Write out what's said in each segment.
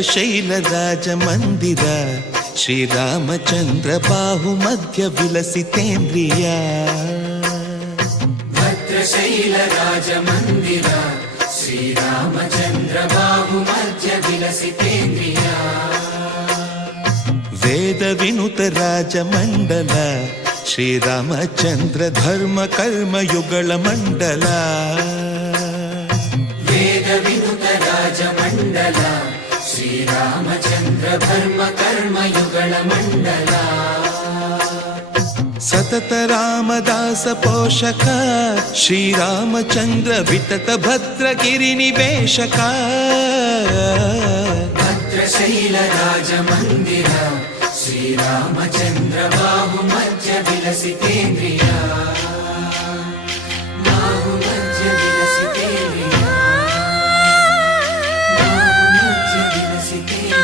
ಭದ್ರಶೈಲ ರಾಜ ಮಂದಿರ ಶ್ರೀರಾಮಚಂದ್ರ ಬಾಹು ಮಧ್ಯ ವಿಲಸಿತೇಂದ್ರಿಯ ಭದ್ರಶೈಲ ರಾಜ ಮಂದಿರ ಶ್ರೀರಾಮಚಂದ್ರ ಬಾಹು ಮಧ್ಯ ವಿಲಸಿತೇಂದ್ರಿಯ ವೇದ ವಿನುತ ರಾಜ ಮಂಡಲ ಶ್ರೀರಾಮಚಂದ್ರ ಧರ್ಮ ಕರ್ಮ ಯುಗಳ ಮಂಡಲ ವೇದ ವಿನುತ ರಾಜ ಮಂಡಲ ಶ್ರೀರಾಮಚಂದ್ರ ಧರ್ಮ ಕರ್ಮ ಯುಗಳ ಮಂಡಲ ಸತತ ರಾಮದಾಸ ಪೋಷಕ ಶ್ರೀರಾಮಚಂದ್ರ ವಿತತ ಭದ್ರಗಿರಿ ನಿವೇಶಕ ಭದ್ರಶೈಲ ರಾಜ ಮಂದಿರ ಶ್ರೀರಾಮಚಂದ್ರ ಬಾಹು ಮಧ್ಯ ವಿಲಸಿತೇಂದ್ರಿಯ ಬಾಹು ಮಧ್ಯ ವಿಲಸಿತೇಂದ್ರಿಯ ಬಾಹು ಮಧ್ಯ ವಿಲಸಿತೇಂದ್ರಿಯ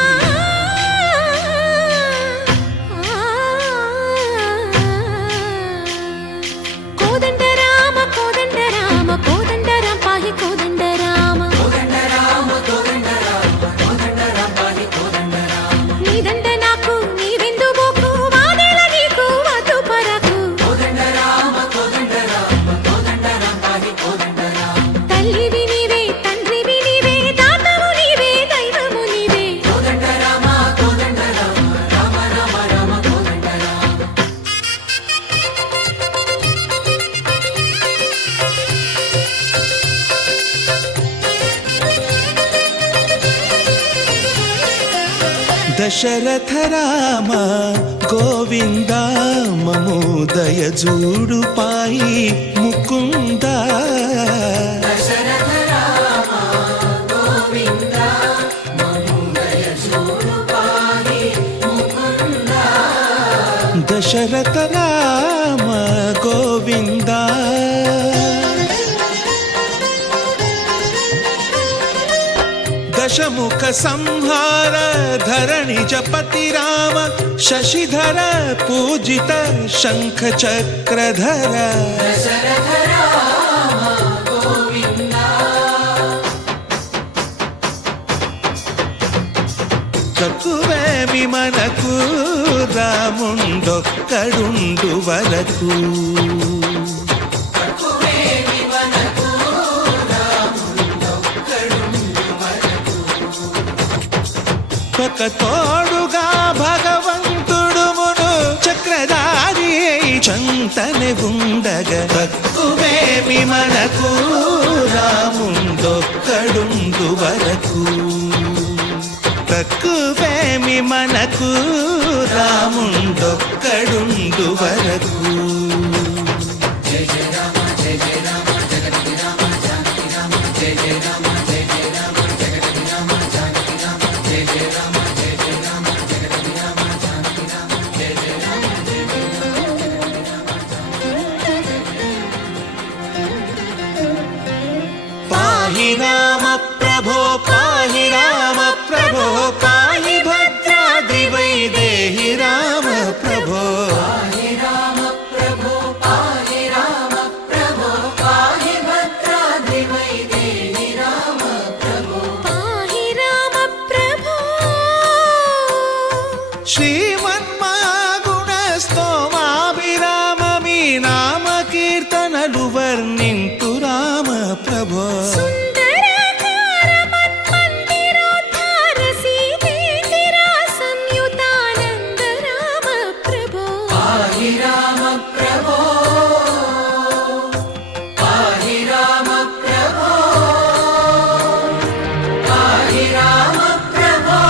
ಕೋದಂಡ ರಾಮ ಕೋದಂಡ ರಾಮ ಕೋದಂಡ ರಾಮ ಪಾಹಿ ಕೋದಂಡ ರಾಮ ಕೋದಂಡ ರಾಮ ಕೋದಂಡ ರಾಮ ಕೋದಂಡ ರಾಮ ಪಾಹಿ ಕೋದಂಡ ರಾಮ ನೀದಂಡ ನಾಕು ನೀವೆಂದು ಬೋಕು ವಾದೇಳ ನೀಕು ವಾತು ಪರಕು ಕೋದಂಡ ರಾಮ ಕೋದಂಡ ರಾಮ ಕೋದಂಡ ರಾಮ ಪಾಹಿ ಕೋದಂಡ ರಾಮ ತಲ್ಲಿವಿ ನೀವೇ ತಂದ್ರಿವಿ ನೀವೇ ದಾತವು ನೀವೇ ದೈವವು ನೀವೇ ಕೋದಂಡ ರಾಮ ಕೋದಂಡ ರಾಮ ರಾಮ ರಾಮ ರಾಮ ಕೋದಂಡ ರಾಮ దశరథ రామ గోవింద మమోదయ జూడు పాయి ముకుంద దశరథ రామ గోవింద మముదయ జోడు పాహి ముకుంద దశరథ రామ గోవింద దశముఖ సంహార ధరణి జపతి రామ శశిధర పూజిత శంఖ చక్రధర దశరథ రామ గోవింద తక్కువేమి మనకు రాముండొక్కడుండు వరకు తక్కువేమి మనకు రాముడొక్కడుండు వరకు ఒక తోడుగా భగవంతుడు మును చక్రధారి చంతనే ఉండగా తక్కువేమి మనకు రాముండొక్కడుండు వరకు తక్కువేమి మనకు రాముండొక్కడుండు వరకు జయ జయ రామ జయ జయ రామ జగతి రామ జానకి రామ జయ జయ రామ జయ జయ రామ జగతి రామ జానకి రామ జయ జయ రామ జయ జయ రామ జగతి రామ జానకి రామ జయ జయ రామ జయ జయ రామ పాహి రామ ప్రభో పాహి రామ ప్రభో పాహి భద్రాద్రి వైదేహి రామ ప్రభో పాహి రామ ప్రభో పాహి రామ ప్రభో పాహి భద్రాద్రి వైదేహి రామ ప్రభో పాహి రామ ప్రభో శ్రీమన్మాగుణ స్తోమాభిరామ మీ నామ కీర్తనలు వర్ణింతు రామ ప్రభో సుందరాకార మన్మందిరోద్ధార సీతేందిరా సంయుతానంద రామ ప్రభో పాహి రామ ప్రభో పాహి రామ ప్రభో పాహి రామ ప్రభో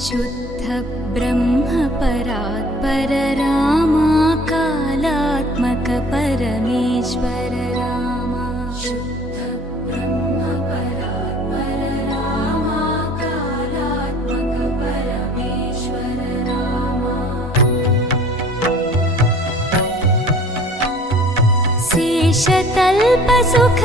शुद्ध ब्रह्म परात्पर रामा कालात्मक परमेश्वर रामा शुद्ध ब्रह्म परात्पर रामा कालात्मक परमेश्वर रामा शेषतल्प सुख